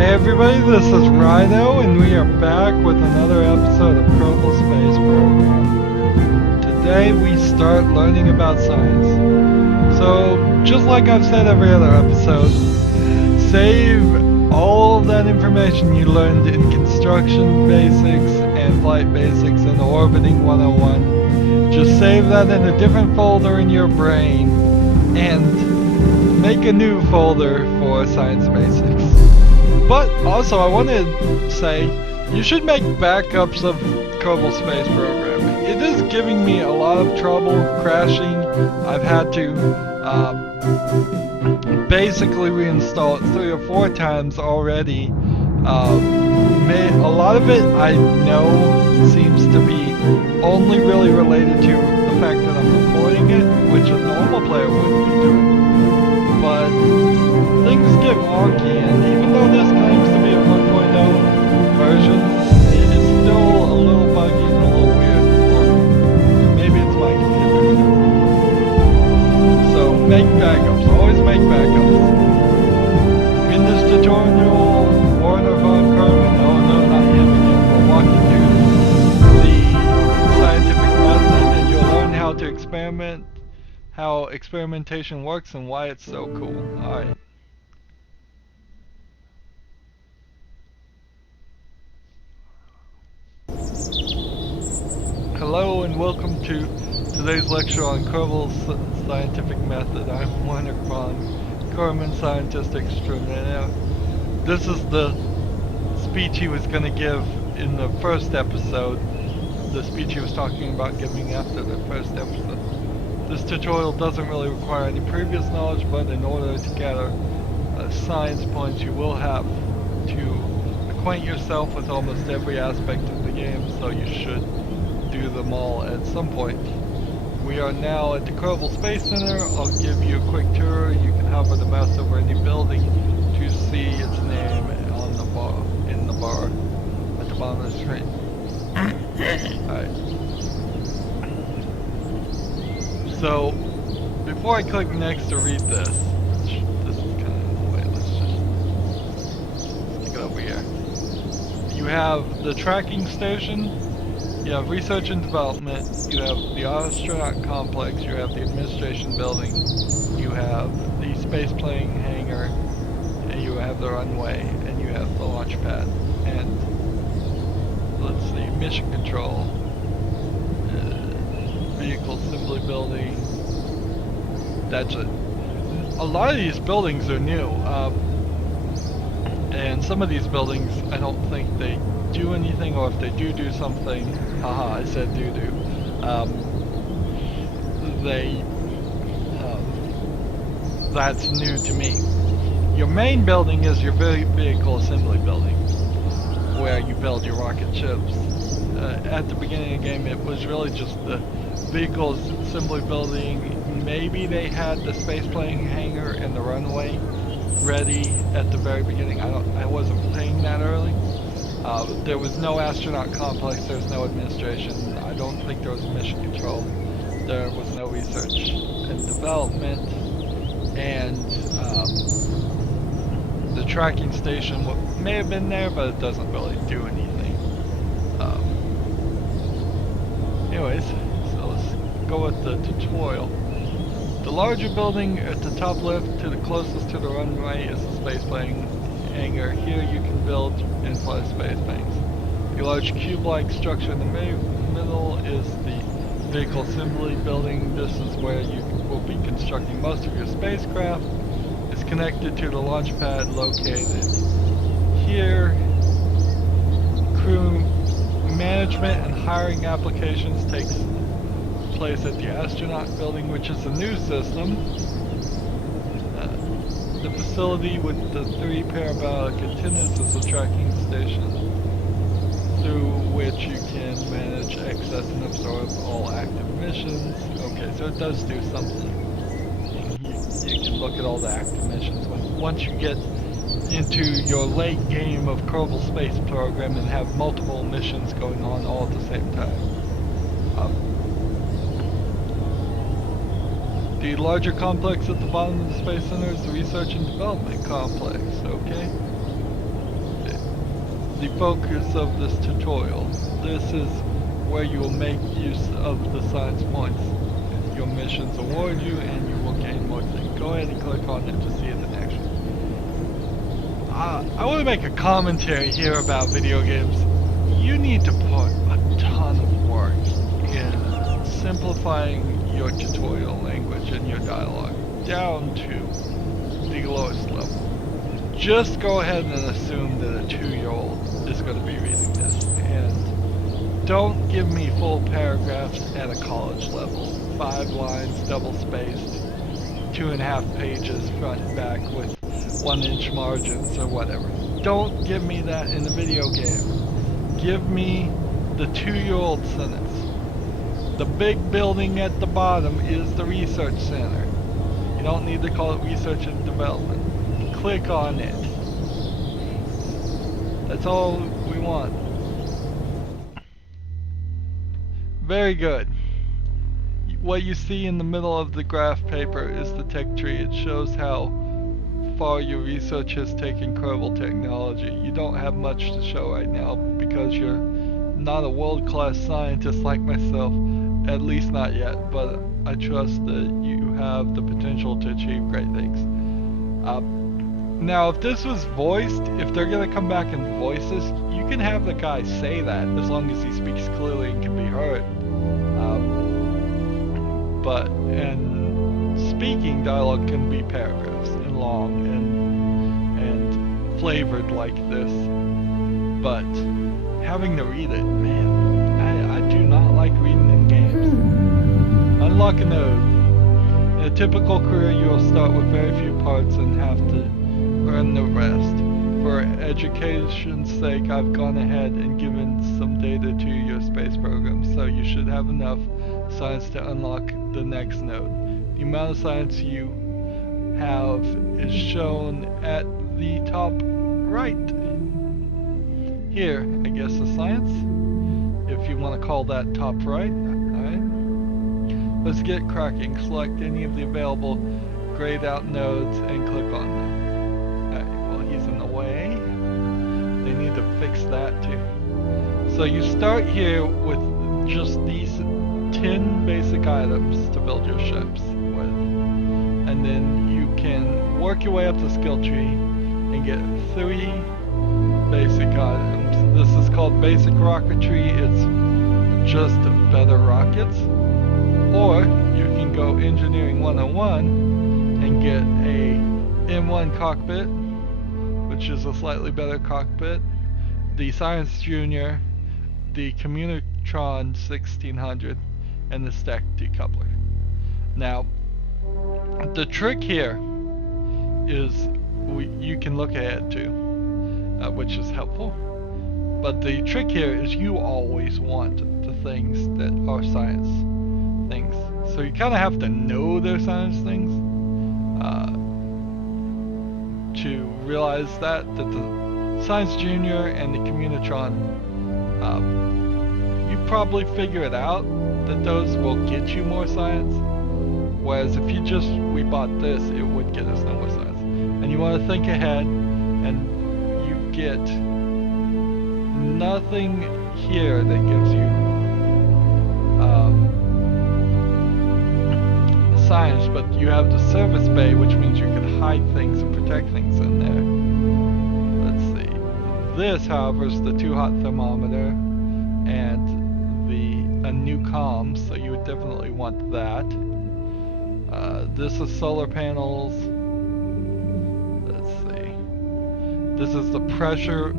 Hey everybody, this is Rydo, and we are back with another episode of Kerbal Space Program. Today we start learning about science. So, just like I've said every other episode, save all of that information you learned in construction basics and flight basics and orbiting 101. Just save that in a different folder in your brain and make a new folder for science basics. But also, I want to say, you should make backups of Kerbal Space Program. It is giving me a lot of trouble crashing. I've had to basically reinstall it 3 or 4 times already. A lot of it I know seems to be only really related to the fact that I'm recording it, which a normal player wouldn't be doing. But things get wonky, and even though this claims to be a 1.0 version, it is still a little buggy and a little weird. Or maybe it's my computer. So make backups. Always make backups. In this tutorial, Warner von Karman, oh no, not him again, will walk you through the scientific method, and you'll learn how to experiment, how experimentation works, and why it's so cool. Alright. Hello and welcome to today's lecture on Kerbal's scientific method. I'm Warner von Karman, scientist extraordinaire. This is the speech he was going to give in the first episode. The speech he was talking about giving after the first episode. This tutorial doesn't really require any previous knowledge, but in order to gather science points, you will have to acquaint yourself with almost every aspect of the game, so you should do them all at some point. We are now at the Kerbal Space Center. I'll give you a quick tour. You can hover the mouse over any building to see its name on the bar, in the bar at the bottom of the screen. Alright. So, before I click next to read this is kind of in the way, let's stick it over here. You have the tracking station, you have research and development, you have the astronaut complex, you have the administration building, you have the space plane hangar, and you have the runway, and you have the launch pad, and let's see, mission control. Vehicle assembly building. That's it. A lot of these buildings are new, and some of these buildings I don't think they do anything, or if they do something, haha, I said do. That's new to me. Your main building is your vehicle assembly building, where you build your rocket ships. At the beginning of the game, it was really just the vehicle assembly building. Maybe they had the space plane hangar and the runway ready at the very beginning. I wasn't playing that early. There was no astronaut complex, there was no administration. I don't think there was mission control. There was no research and development. And the tracking station may have been there, but it doesn't really do anything. Anyways, so let's go with the tutorial. The larger building at the top left, to the closest to the runway, is the space plane hangar. Here you can build and fly space planes. The large cube-like structure in the middle is the vehicle assembly building. This is where you will be constructing most of your spacecraft. It's connected to the launch pad located here. Crew management and hiring applications takes place at the astronaut building, which is a new system. The facility with the 3 parabolic antennas is a tracking station through which you can manage, access, and absorb all active missions. Okay, so it does do something. You can look at all the active missions. Once you get into your late game of Kerbal Space Program and have multiple missions going on all at the same time. The larger complex at the bottom of the Space Center is the Research and Development Complex, okay? the focus of this tutorial. This is where you will make use of the science points your missions award you, and you will gain more things. Go ahead and click on it to see it in action. I want to make a commentary here about video games. You need to put a ton of work in simplifying your tutorial language and your dialogue down to the lowest level. Just go ahead and assume that a 2-year-old is going to be reading this, and don't give me full paragraphs at a college level. 5 lines, double spaced, 2.5 pages front and back with 1-inch margins or whatever. Don't give me that in a video game. Give me the 2-year-old sentence. The big building at the bottom is the research center. You don't need to call it research and development. Click on it. That's all we want. Very good. What you see in the middle of the graph paper is the tech tree. It shows how far your research has taken Kerbal technology. You don't have much to show right now because you're not a world-class scientist like myself, at least not yet, but I trust that you have the potential to achieve great things. Now, if this was voiced, if they're going to come back and voice this, you can have the guy say that as long as he speaks clearly and can be heard. And speaking dialogue can be paragraphs and long and flavored like this. But having to read it, man, I do not like reading in games. Unlock a node. In a typical career, you will start with very few parts and have to earn the rest. For education's sake, I've gone ahead and given some data to your space program, so you should have enough science to unlock the next node. The amount of science you have is shown at the top right. Here, I guess the science, if you want to call that top right. Alright. Let's get cracking. Select any of the available grayed out nodes and click on them. He's in the way. They need to fix that too. So you start here with just these 10 basic items to build your ships with, and then you can work your way up the skill tree and get 3 basic items. This is called basic rocketry. It's just better rockets. Or you can go engineering 101 and get a M1 cockpit, which is a slightly better cockpit, the Science Junior, the Communitron 1600, and the stack decoupler. Now, the trick here is you can look ahead too, which is helpful. But the trick here is you always want the things that are science things. So you kind of have to know they're science things to realize that the Science Junior and the Communitron, you probably figure it out that those will get you more science, whereas if we bought this, it would get us no more science. And you want to think ahead, and you get nothing here that gives you science, but you have the service bay, which means you can hide things and protect things in there. Let's see. This, however, is the too hot thermometer and a new comms, so you would definitely want that. This is solar panels. Let's see. This is the pressure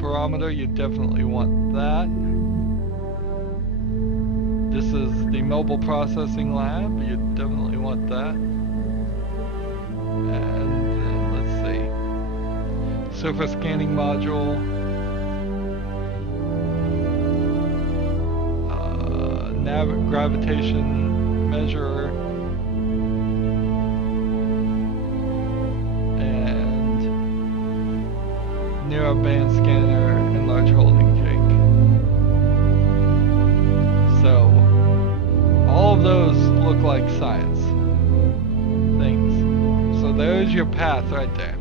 barometer. You definitely want that. This is the mobile processing lab. You definitely want that. And then let's see. Surface scanning module. Gravitation measurer. And narrowband scanner and large holding jig. So all of those look like science things. So there's your path right there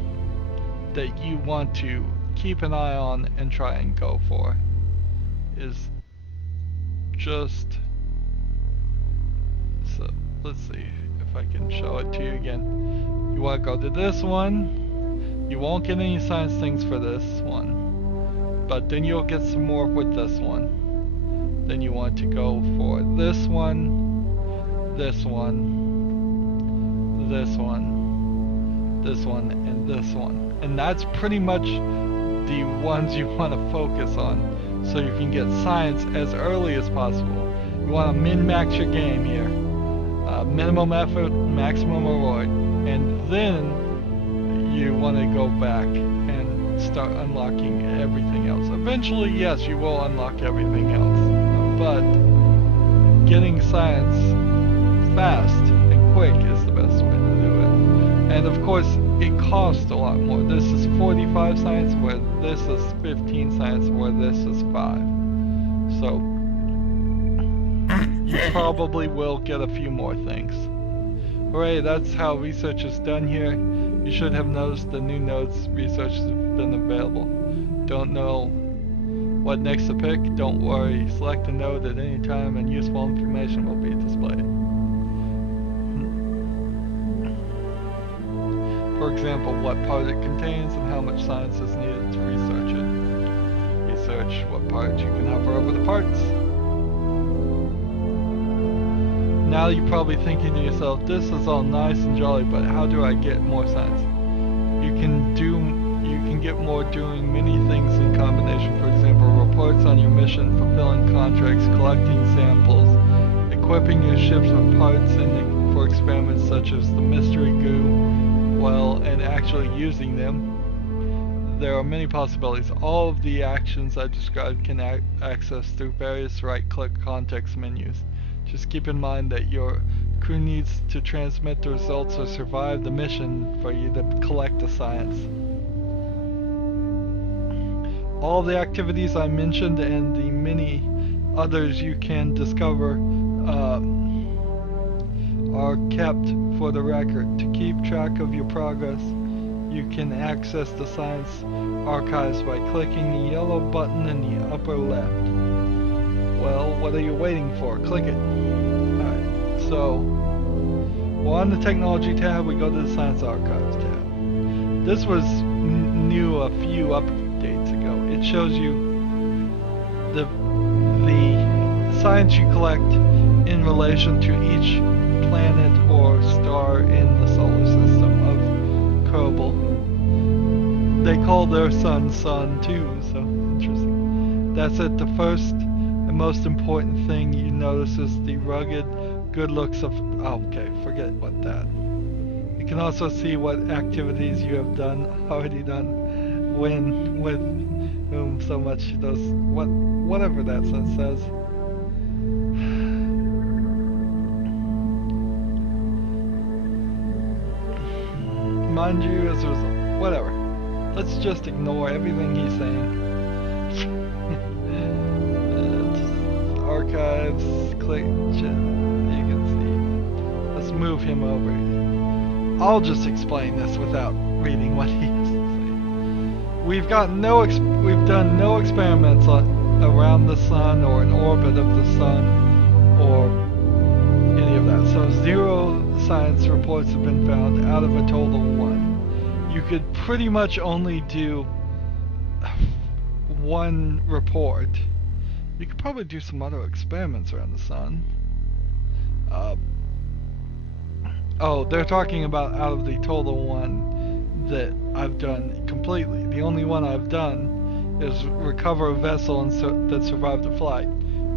that you want to keep an eye on and try and go for is just, so let's see if I can show it to you again. You want to go to this one. You won't get any science things for this one, but then you'll get some more with this one. Then you want to go for this one, this one, this one, this one, and this one. And that's pretty much the ones you want to focus on, so you can get science as early as possible. You want to min-max your game here. Minimum effort, maximum reward. And then you want to go back and start unlocking everything else. Eventually, yes, you will unlock everything else. But getting science fast and quick is the best way to do it. And of course, it costs a lot more. This is 45 science, where this is 15 science, where this is 5. So you probably will get a few more things. Hooray, that's how research is done here. You should have noticed the new nodes research has been available. Don't know what next to pick? Don't worry, select a node at any time and useful information will be displayed. For example, what part it contains and how much science is needed to research it. Research what part, you can hover over the parts. Now you're probably thinking to yourself, this is all nice and jolly, but how do I get more science? You can get more doing many things in combination. For example, reports on your mission, fulfilling contracts, collecting samples, equipping your ships with parts for experiments such as the mystery goo, well, and actually using them. There are many possibilities. All of the actions I described can access through various right-click context menus. Just keep in mind that your crew needs to transmit the results or survive the mission for you to collect the science. All the activities I mentioned and the many others you can discover are kept for the record. To keep track of your progress, you can access the science archives by clicking the yellow button in the upper left. Well, what are you waiting for? Click it. Alright, so we're on the technology tab, we go to the science archives tab. This was new a few updates ago. It shows you the science you collect in relation to each planet or star in the solar system of Kerbal. They call their sun Sun too, so interesting. That's it. The first and most important thing you notice is the rugged good looks of... Oh, okay, forget what that. You can also see what activities you have already done, when, with whom, so much those... whatever that sentence says. Mind you, as a result, whatever. Let's just ignore everything he's saying. Archives, click, you can see. Let's move him over. I'll just explain this without reading what he has to say. We've done no experiments around the sun or in orbit of the sun or any of that. So 0 science reports have been found out of a total 1. You could pretty much only do 1 report. You could probably do some other experiments around the sun. Oh, they're talking about out of the total 1 that I've done completely. The only one I've done is recover a vessel that survived the flight,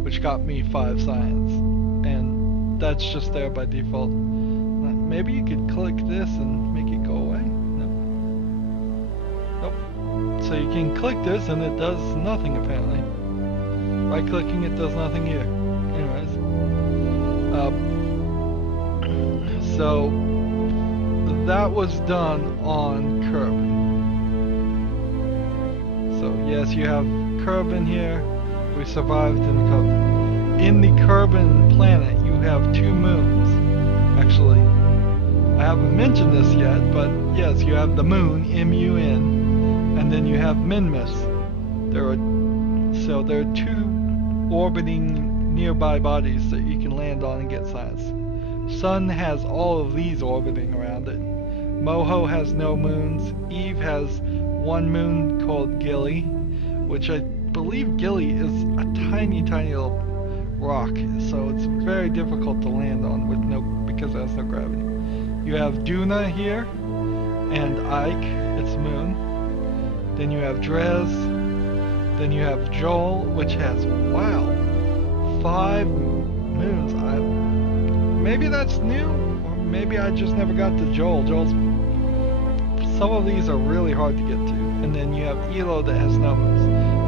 which got me 5 science. And that's just there by default. Maybe you could click this and make it go away? No. Nope. So you can click this and it does nothing apparently. Right clicking it does nothing either. Anyways. So that was done on Kerbal. So yes, you have Kerbal here. We survived in Kerbal. In the Kerbal planet, you have 2 moons. Actually, I haven't mentioned this yet, but yes, you have the moon, M-U-N, and then you have Minmus. There are two orbiting nearby bodies that you can land on and get science. Sun has all of these orbiting around it. Moho has no moons. Eve has one moon called Gilly, which I believe Gilly is a tiny little rock, so it's very difficult to land on because it has no gravity. You have Duna here, and Ike, its moon. Then you have Drez. Then you have Joel, which has, wow, 5 moons. Maybe that's new, or maybe I just never got to Joel. Some of these are really hard to get to. And then you have Elo that has no moons.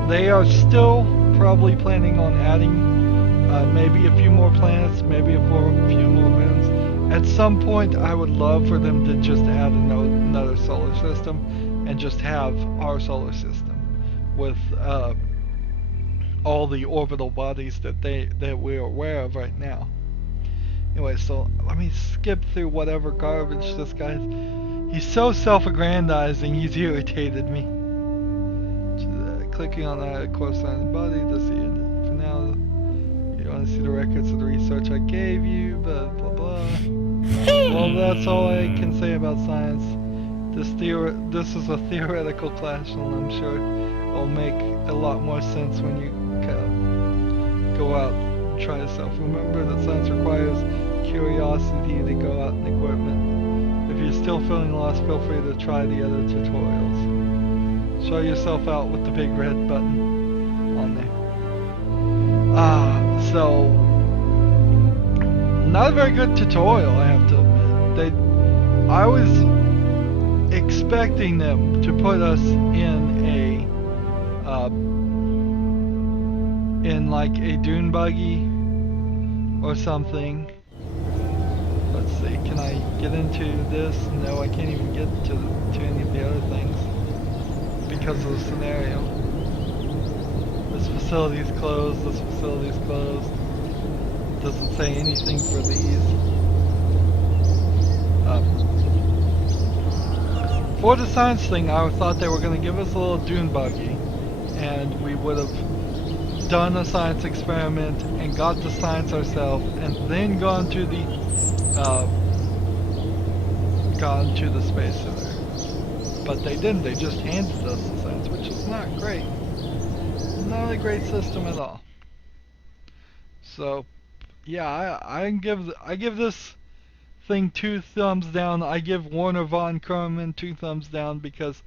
They are still probably planning on adding maybe a few more planets, maybe a few more moons. At some point, I would love for them to just add another solar system and just have our solar system with all the orbital bodies that we're aware of right now. Anyway, so let me skip through whatever garbage this guy is. He's so self-aggrandizing, he's irritated me. Clicking on the corresponding body to see it for now. You want to see the records of the research I gave you, blah blah blah. Well, that's all I can say about science. This is a theoretical class, and I'm sure it'll make a lot more sense when you go out and try yourself. Remember that science requires curiosity to go out and equipment. If you're still feeling lost, feel free to try the other tutorials. Show yourself out with the big red button on there. So not a very good tutorial, I have to admit. I was expecting them to put us in like a dune buggy or something. Let's see, can I get into this? No, I can't even get to any of the other things because of the scenario. This facility is closed, this facility is closed. Doesn't say anything for these. For the science thing, I thought they were going to give us a little dune buggy, and we would have done a science experiment and got the science ourselves, and then gone to the space center. But they didn't. They just handed us the science, which is not great. Not a great system at all. So, yeah, I give this thing 2 thumbs down. I give Warner von Kerman 2 thumbs down because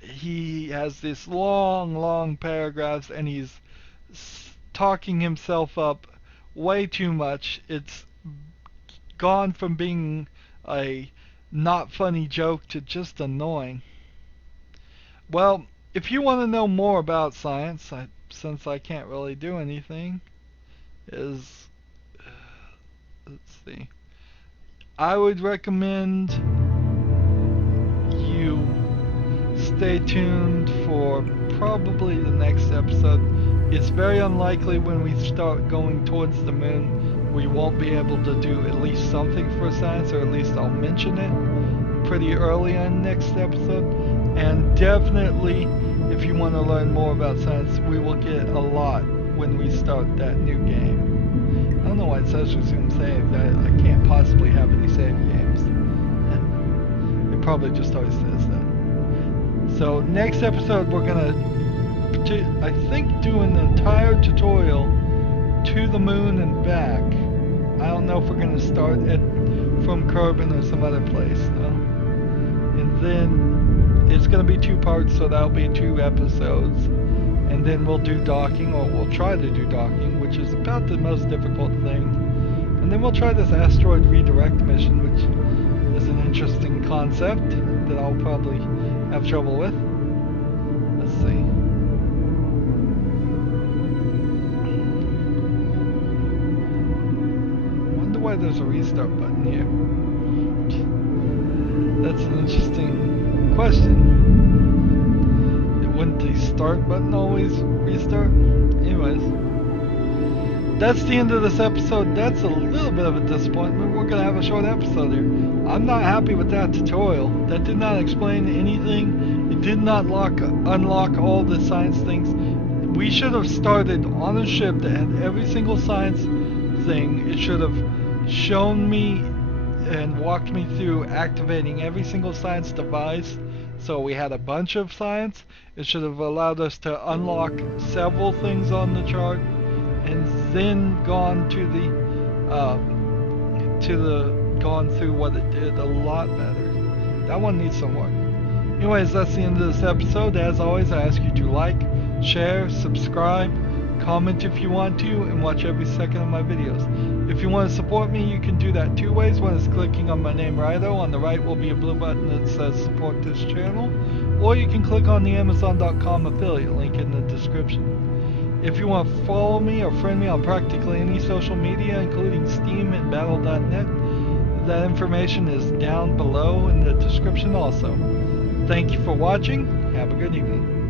he has this long paragraphs and he's talking himself up way too much. It's gone from being a not funny joke to just annoying. Well, if you want to know more about science, since I can't really do anything, let's see. I would recommend you stay tuned for probably the next episode. It's very unlikely when we start going towards the moon we won't be able to do at least something for science, or at least I'll mention it pretty early on next episode. And definitely, if you want to learn more about science, we will get a lot when we start that new game. I don't know why it says resume save. I can't possibly have any save games. It probably just always says that. So next episode we're gonna, I think, do an entire tutorial to the moon and back. I don't know if we're gonna start from Kerbal or some other place though. And then it's gonna be 2 parts, so that'll be 2 episodes. And then we'll do docking, or we'll try to do docking, which is about the most difficult thing. And then we'll try this asteroid redirect mission, which is an interesting concept that I'll probably have trouble with. Let's see. Wonder why there's a restart button here. That's an interesting question. Wouldn't the start button always restart? Anyways, that's the end of this episode. That's a little bit of a disappointment. We're going to have a short episode here. I'm not happy with that tutorial. That did not explain anything. It did not unlock all the science things. We should have started on a ship that had every single science thing. It should have shown me and walked me through activating every single science device. So we had a bunch of science. It should have allowed us to unlock several things on the chart, and then gone gone through what it did a lot better. That one needs some work. Anyways, that's the end of this episode. As always, I ask you to like, share, subscribe, comment if you want to, and watch every second of my videos. If you want to support me, you can do that two ways. One is clicking on my name, Rydo. On the right will be a blue button that says support this channel, or you can click on the Amazon.com affiliate link in the description. If you want to follow me or friend me on practically any social media, including Steam and Battle.net, that information is down below in the description also. Thank you for watching. Have a good evening.